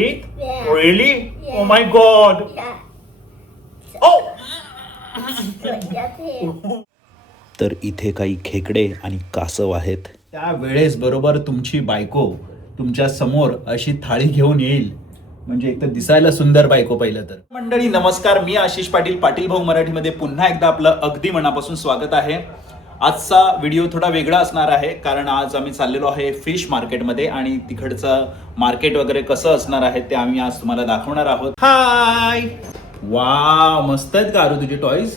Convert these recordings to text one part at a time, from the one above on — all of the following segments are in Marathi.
Yeah. Really? Yeah. Oh my god. Yeah. Oh. तर इथे काही खेकडे आणि कासव आहेत. त्या वेळेस बरोबर तुमची बायको तुमच्या समोर अशी थाळी घेऊन येईल, म्हणजे एक तर दिसायला सुंदर बायको पहिलं तर. मंडळी नमस्कार, मी आशिष पाटील, पाटील भाऊ मराठीमध्ये पुन्हा एकदा आपलं अगदी मनापासून स्वागत आहे. आजचा व्हिडिओ थोडा वेगळा असणार आहे, कारण आज आम्ही चाललेलो आहे फिश मार्केटमध्ये आणि तिकडचं मार्केट वगैरे कसं असणार आहे ते आम्ही आज तुम्हाला दाखवणार आहोत. हाय, वाव, मस्त आहेत का आरू तुझे टॉयज?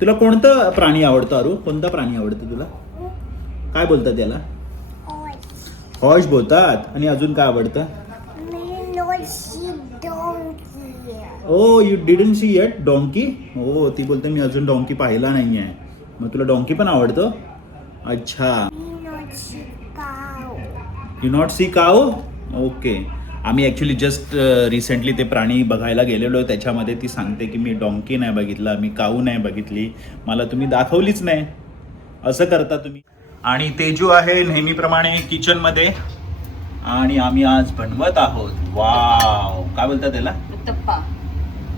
तुला कोणतं प्राणी आवडतं आरू? कोणता प्राणी आवडतं तुला? काय बोलतात त्याला? हॉर्स बोलतात. आणि अजून काय आवडतं? Oh, you didn't see yet Dunki? हो, ती बोलते मी अजून डोंकी पाहिला नाही आहे. मग तुला डोंकी पण आवडतं? अच्छा. You not see cow? Okay. आम्ही ॲक्च्युली जस्ट रिसेंटली ते प्राणी बघायला गेलेलो. त्याच्यामध्ये ती सांगते की मी डोंकी नाही बघितला, मी काऊ नाही बघितली, मला तुम्ही दाखवलीच नाही. असं करता तुम्ही. आणि तेजू आहे नेहमीप्रमाणे किचनमध्ये आणि आम्ही आज बनवत आहोत. वाव, काय बोलतात त्याला? उत्तप्पा.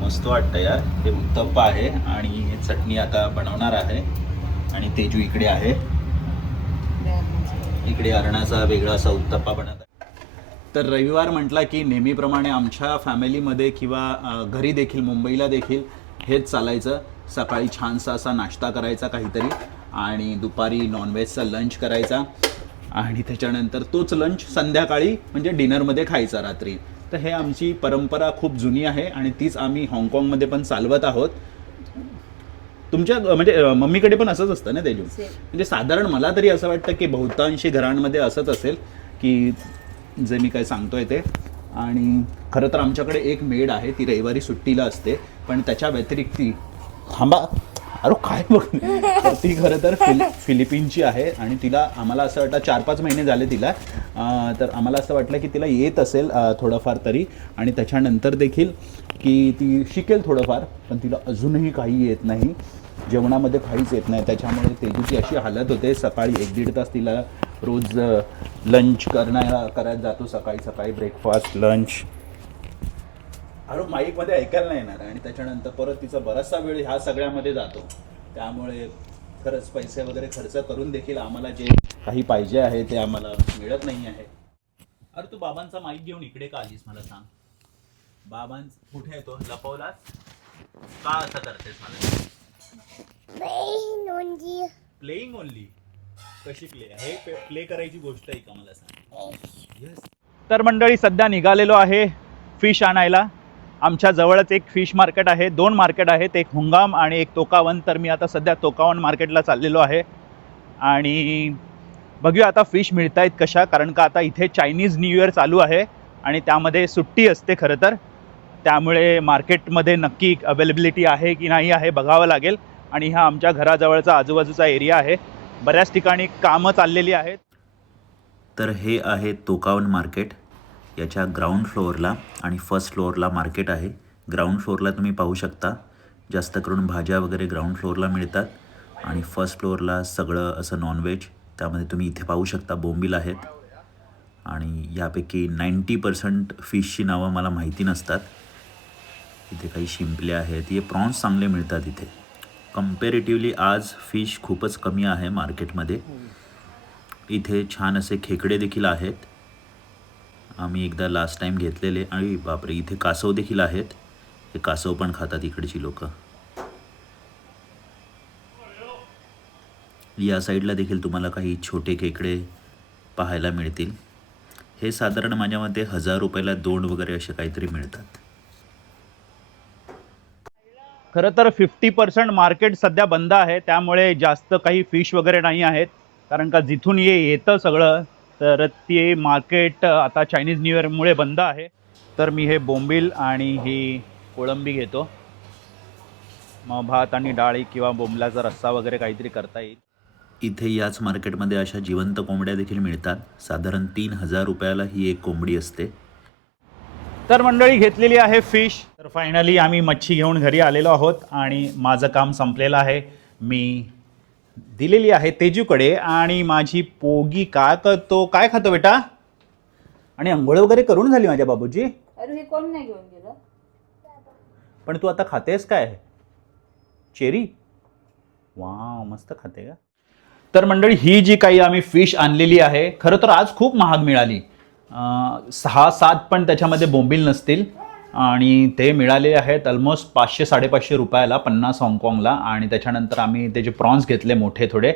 मस्त वाटतं यार. हे उत्तप्पा आहे आणि हे चटणी आता बनवणार आहे. आणि तेजू इकडे आहे, इकडे अरणाचा वेगळा असा उत्तप्पा बनत आहे. तर रविवार म्हटला की नेहमीप्रमाणे आमच्या फॅमिलीमध्ये किंवा घरी देखील, मुंबईला देखील हेच चालायचं. सकाळी छानसा असा नाश्ता करायचा काहीतरी आणि दुपारी नॉनव्हेजचा लंच करायचा आणि त्याच्यानंतर तोच लंच संध्याकाळी म्हणजे डिनरमध्ये खायचा रात्री. तर हे आमची परंपरा खूप जुनी आहे आणि तीच आम्ही हाँगकाँगमध्ये पण चालवत आहोत. तुमच्या म्हणजे मम्मीकडे पण असंच असतं ना तेजू? म्हणजे साधारण मला तरी असं वाटतं की बहुतांशी घरांमध्ये असंच असेल की जे मी काय सांगतोय ते. आणि खरं तर आमच्याकडे एक मेड आहे, ती रविवारी सुट्टीला असते, पण त्याच्या व्यतिरिक्त ती अरे काय बघ, ती खरं तर फिलिपिनची आहे आणि तिला आम्हाला असं वाटतं 4-5 महिने झाले तिला. तर आम्हाला असं वाटलं की तिला येत असेल थोडंफार तरी, आणि त्याच्यानंतर देखील की ती शिकेल थोडंफार, पण तिला अजूनही काही येत नाही, जेवणामध्ये काहीच येत नाही. त्याच्यामुळे तेजूची अशी हालत होते. सकाळी 1-1.5 तास तिला रोज लंच करायला जातो, सकाळी ब्रेकफास्ट लंच. अरे माईकमध्ये ऐकायला नाही येणार आणि त्याच्यानंतर परत तिचा बराचसा वेळ ह्या सगळ्यामध्ये जातो. त्यामुळे खरंच पैसे वगैरे खर्च करून देखील आम्हाला जे काही पाहिजे आहे ते आम्हाला मिळत नाही आहे. अरे तू बाबांचा माईक घेऊन इकडे का आलीस मला सांग? कुठे येतो? लपवलास का? असं करतेस मला? Playing only? कशी प्ले? हे प्ले करायची गोष्ट आहे का मला सांग? येस. तर मंडळी सध्या निघालेलो आहे फिश आणायला. आमच्या जवळच एक फिश मार्केट आहे, 2 मार्केट आहेत, एक हुंगाम आणि एक तोकावन. तर मी आता सध्या तोकावन मार्केटला चाललेलो आहे आणि बघूया आता फिश मिळत आहेत कशा, कारण का आता इथे चायनीज न्यू इयर चालू आहे आणि त्यामध्ये सुट्टी असते खरं तर. त्यामुळे मार्केटमध्ये नक्की अवेलेबिलिटी आहे की नाही आहे बघावं लागेल. आणि हा आमच्या घराजवळचा आजूबाजूचा एरिया आहे, बऱ्याच ठिकाणी कामं चाललेली आहेत. तर हे आहे तोकावन मार्केट. याच्या ग्राउंड फ्लोअरला आणि फर्स्ट फ्लोअरला मार्केट आहे. ग्राउंड फ्लोअरला तुम्ही पाहू शकता जास्त करून भाज्या वगैरे ग्राउंड फ्लोअरला मिळतात आणि फर्स्ट फ्लोअरला सगळं असं नॉनव्हेज. त्यामध्ये तुम्ही इथे पाहू शकता बोंबील आहेत आणि यापैकी 90% फिशची नावं मला माहिती नसतात. इथे काही शिंपले आहेत, हे प्रॉन्स चांगले मिळतात इथे. कम्पॅरेटिव्हली आज फिश खूपच कमी आहे मार्केटमध्ये. इथे छान असे खेकडे देखील आहेत, आम्ही एकदा लास्ट टाईम घेतलेले. आणि बापरे, इथे कासव देखील आहेत. हे कासव पण खातात इकडची लोक. या साईडला देखील तुम्हाला काही छोटे खेकडे पाहायला मिळतील. हे साधारण माझ्या मते 1000 रुपयाला 2 वगैरे असे काहीतरी मिळतात. खरं तर 50% मार्केट सध्या बंद आहे, त्यामुळे जास्त काही फिश वगैरे नाही आहेत. कारण का जिथून येतं सगळं, तर ते मार्केट आता चायनीज न्यू इयरमुळे बंद आहे. तर मी हे बोंबील आणि ही कोळंबी घेतो, मग भात आणि डाळी किंवा बोंबलाचा रस्सा वगैरे काहीतरी करता येईल. इथे याच मार्केटमध्ये अशा जिवंत कोंबड्या देखील मिळतात. साधारण 3000 रुपयाला ही एक कोंबडी असते. तर मंडळी घेतलेली आहे फिश. तर फायनली आम्ही मच्छी घेऊन घरी आलेलो आहोत आणि माझं काम संपलेलं आहे. मी दिलेली आहे तेजूकडे. आणि माझी पोगी काय करतो, काय खातो बेटा? आणि अंघोळ वगैरे करून झाली माझ्या बाबूजी? अरे हे कोण नाही घेऊन गेलं? पण तू आता खातेस काय? चेरी? वाव, मस्त खाते का? तर मंडळी, ही जी काही आम्ही फिश आणलेली आहे, खरं तर आज खूप महाग मिळाली. 6-7 पण त्याच्यामध्ये बोंबील नसतील. आणि ते मिळाले आहेत ऑलमोस्ट 500-550 रुपयाला, 50 हाँगकाँगला. आणि त्याच्यानंतर आम्ही त्याचे प्रॉन्स घेतले मोठे थोडे,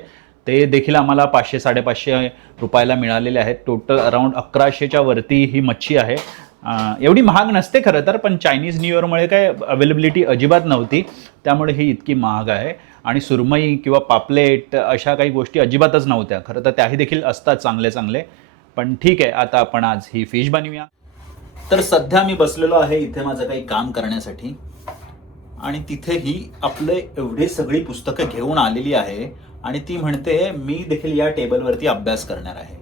ते देखील आम्हाला 500-550 रुपयाला मिळालेले आहेत. टोटल अराऊंड 1100च्या वरती ही मच्छी आहे. एवढी महाग नसते खरं तर, पण चायनीज न्यू इयरमुळे काय अवेलेबिलिटी अजिबात नव्हती, त्यामुळे ही इतकी महाग आहे. आणि सुरमई किंवा पापलेट अशा काही गोष्टी अजिबातच नव्हत्या. खरं तर त्याही देखील असतात चांगले चांगले. पण ठीक आहे, आता आपण आज ही फिश बनवूया. तर सध्या मी बसलेलो आहे इथे माझं काही काम करण्यासाठी. आणि तिथेही आपले एवढे सगळी पुस्तकं घेऊन आलेली आहे. आणि ती म्हणते मी देखील या टेबलवरती अभ्यास करणार आहे.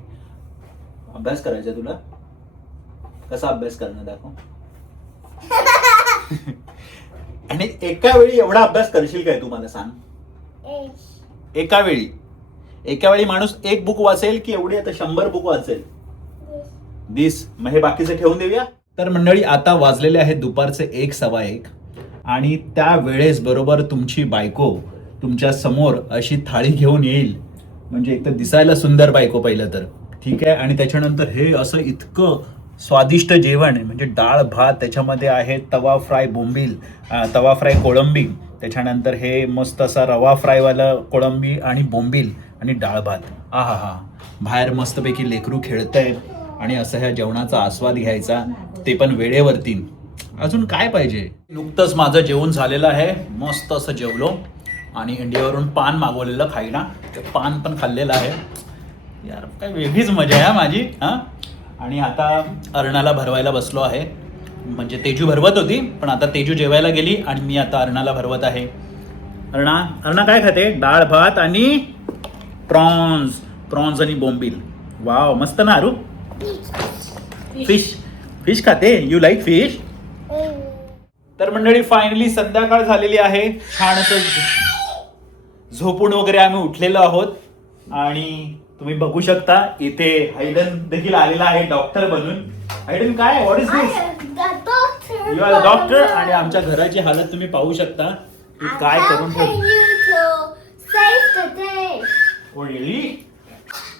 अभ्यास करायचा तुला? कसा अभ्यास करणार दाखव. आणि एका वेळी एवढा अभ्यास करशील काय तू मला सांग? एका वेळी माणूस एक बुक वाचेल की एवढी आता 100 बुक वाचेल? 20. मग हे बाकीचं ठेवून देऊया. तर मंडळी, आता वाजलेले आहेत दुपारचे 1-1:15. आणि त्या वेळेस बरोबर तुमची बायको तुमच्या समोर अशी थाळी घेऊन येईल. म्हणजे एक तर दिसायला सुंदर बायको पहिलं तर, ठीक आहे. आणि त्याच्यानंतर हे असं इतकं स्वादिष्ट जेवण, म्हणजे डाळ भात, त्याच्यामध्ये आहे तवा फ्राय बोंबील, तवा फ्राय कोळंबी, त्याच्यानंतर हे मस्त असा रवा फ्रायवाला कोळंबी आणि बोंबील आणि डाळ भात. आहा, बाहेर मस्तपैकी लेकरू खेळतंय आणि असं ह्या जेवणाचा आस्वाद घ्यायचा, ते पण वेळेवरती. अजून काय पाहिजे? नुकतंच माझं जेवण झालेलं आहे, मस्त असं जेवलो. आणि इंडियावरून पान मागवलेलं खायला, ते पान पण खाल्लेलं आहे. यार काय वेगळीच मजा आहे माझी. हां. आणि आता अर्णाला भरवायला बसलो आहे. म्हणजे तेजू भरवत होती, पण आता तेजू जेवायला गेली आणि मी आता अर्णाला भरवत आहे. अर्णा काय खाते? डाळ भात आणि प्रॉन्स आणि बोंबील. वाव, मस्त ना अरू? फिश खाते? You like fish? तर मंडळी, फायनली संध्याकाळ झालेली आहे. छान असं झोपून वगैरे आम्ही उठलेलो आहोत. आणि तुम्ही बघू शकता इथे हैडन देखील आलेला आहे डॉक्टर बनून. हैडन, काय what is this? You are doctor. आणि आमच्या घराची हालत तुम्ही पाहू शकता की काय करून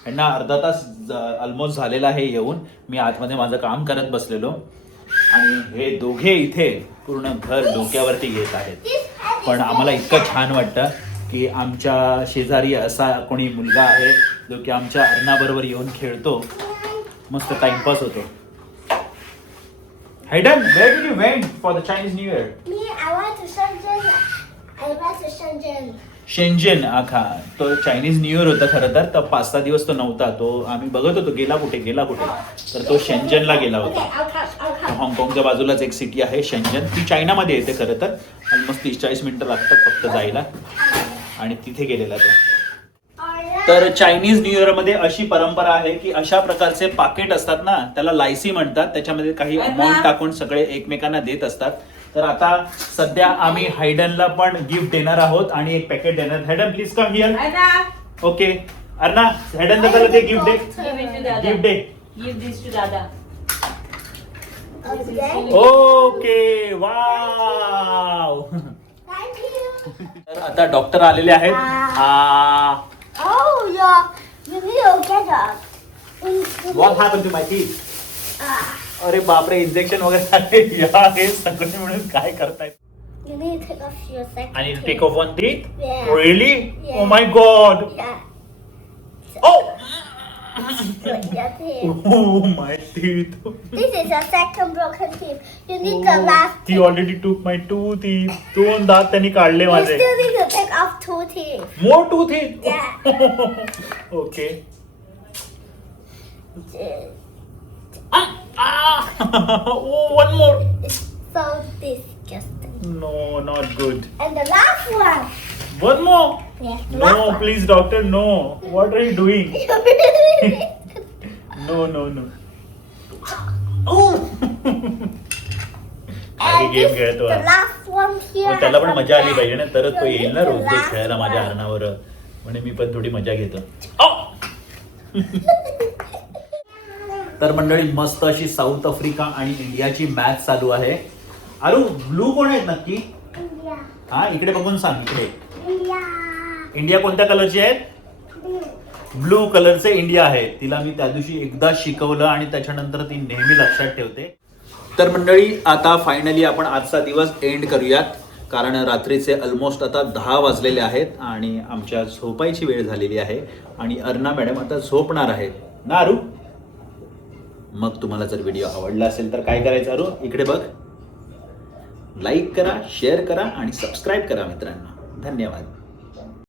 यांना अर्धा तास ऑलमोस्ट झालेला आहे येऊन. मी आतमध्ये माझं काम करत बसलेलो आणि हे दोघे इथे पूर्ण घर डोक्यावरती घेत आहेत. पण आम्हाला इतकं छान वाटतं की आमच्या शेजारी असा कोणी मुलगा आहे जो की आमच्या अर्णाबरोबर येऊन खेळतो, मस्त टाइमपास होतो. Hayden, where did you went for the Chinese New Year? I went to Shenzhen. I went to Shenzhen. Shenzhen. आखा तो चायनीज न्यू इयर होता खरं तर. 5-6 दिवस तो नव्हता. तो आम्ही बघत होतो गेला कुठे. तर तो शेंजेनला गेला होता. हाँगकाँगच्या बाजूलाच एक सिटी आहे शेंजेन. ती चायनामध्ये येते खरं तर. ऑलमोस्ट 30-40 मिनिटं लागतात फक्त जायला. आणि तिथे गेलेला तो. तर चायनीज न्यू इयर मध्ये अशी परंपरा आहे की अशा प्रकारचे पाकिट असतात ना, त्याला लायसी म्हणतात. त्याच्यामध्ये काही अमाऊंट टाकून सगळे एकमेकांना देत असतात. तर आता सध्या आम्ही हायडनला पण गिफ्ट देणार आहोत आणि एक पॅकेट देणार. Hayden, please come here. Okay Arna, Hayden दादाला ते गिफ्ट दे. गिफ्ट दे. Give this to Dada. Okay, wow. Thank you. तर आता डॉक्टर आलेले आहेत. Oh, you need to get up. What happened to my teeth? अरे बापरे, इंजेक्शन वगैरे झाले. या हे सगळे म्हणून काय करतायत? You need to take off your second. I need to teeth. take off one teeth? Yeah. Really? Yeah. Oh my god. Yeah. Oh! Like your teeth. Oh my teeth. This is your second broken teeth. You need the last He teeth. already took my 2 teeth. 2 दात त्यांनी काढले You माझे. still need to take off 2 teeth. More 2 teeth? Yeah. Okay. Oh, one more. It's so disgusting. No, not good. And the last one. One more. Yes, the No, last one. please, doctor, no. What are you doing? No. Oh! And game this is खेळतो. the last one here. पण त्याला पण has मजा आली some पाहिजे ना, तरच तो black. येईल ना So rose this is the खेळायला last माझ्या one. हरणावर. म्हणे मी पण थोडी मजा घेतो. तर मंडळी मस्त अशी साऊथ आफ्रिका आणि इंडियाची मॅच चालू आहे. अरे ब्लू कोण आहेत नक्की? इंडिया हा इकडे बघून सांग. इकडे इंडिया इंडिया कोणत्या कलरची आहेत? ब्लू कलरचे इंडिया आहे. तिला मी त्या दिवशी एकदा शिकवलं आणि त्याच्यानंतर ती नेहमी लक्षात ठेवते. तर मंडळी आता फायनली आपण आजचा दिवस एंड करूयात, कारण रात्रीचे ऑलमोस्ट आता 10 वाजलेले आहेत आणि आमच्या झोपायची वेळ झालेली आहे आणि अर्ना मॅडम आता झोपणार आहेत ना अरू. मग तुम्हाला जर व्हिडिओ आवडला असेल तर काय करायचं अरू? इकडे बघ, लाईक करा, शेअर करा आणि सबस्क्राईब करा मित्रांनो. धन्यवाद.